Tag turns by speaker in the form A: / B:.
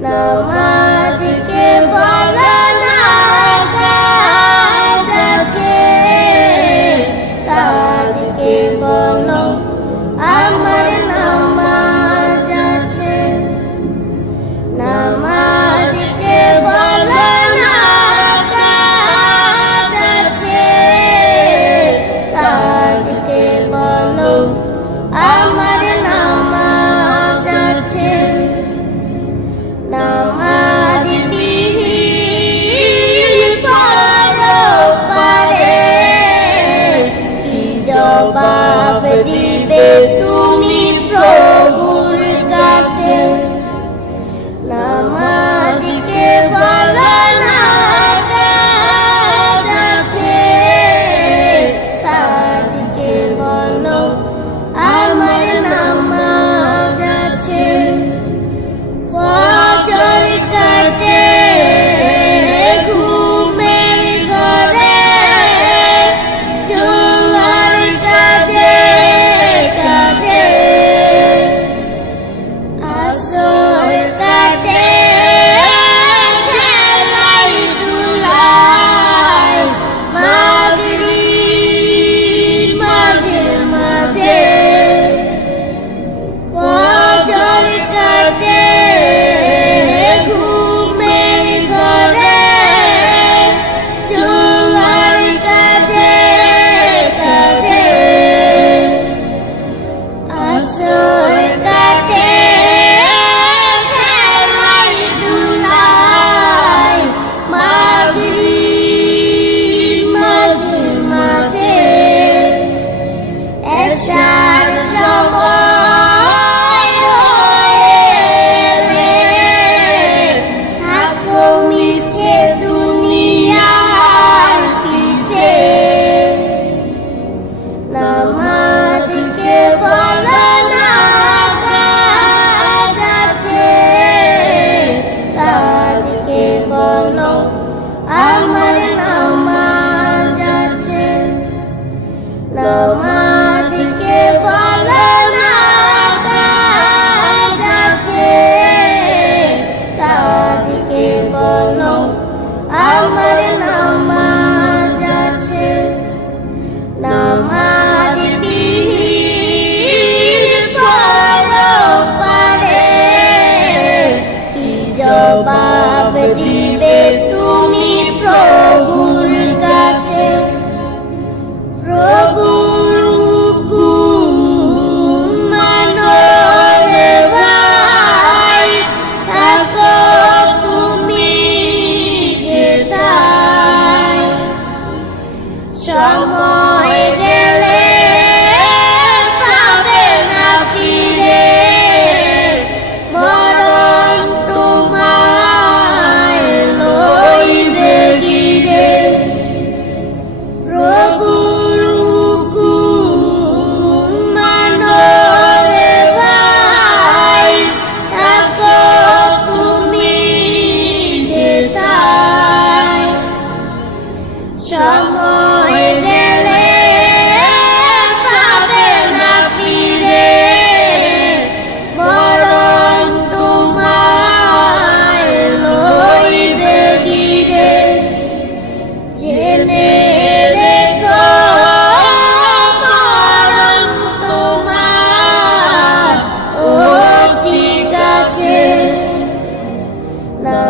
A: namah জবাব দিবে তুমি প্রভু। Allahumma love.